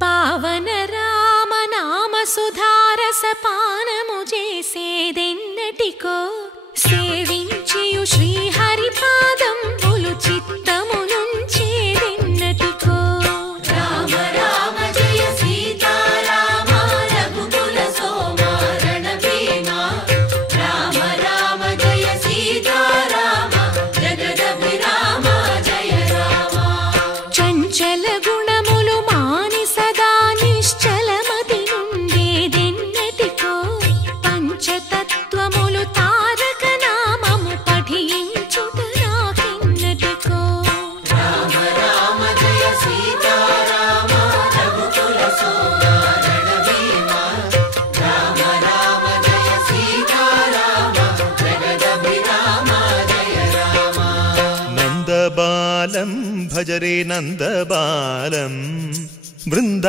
పావన రామ నామ సుధారస పానము చేసేదెన్నటికో సేవించియు శ్రీహరి పాదంబులు చిత్తమునుంచేదెన్నటికో రామ రామ జయ సీతారామ రఘుకుల సోమ రణభీమ రామ రామ జయ సీతారామ జగదభిరామ జయ రామ చంచల గుణములు మాని సదా నిశ్చలమతి నుండేదెన్నటికో పంచతత్వములు తారక నామము పఠించుట నాకెన్నటికో రామ రామ జయ సీతారామ రఘుకుల సోమ రణభీమ రామ రామ జయ సీతారామ జగదభిరామ జయ రామ నందబాలం భజరే నందబాలం బృందా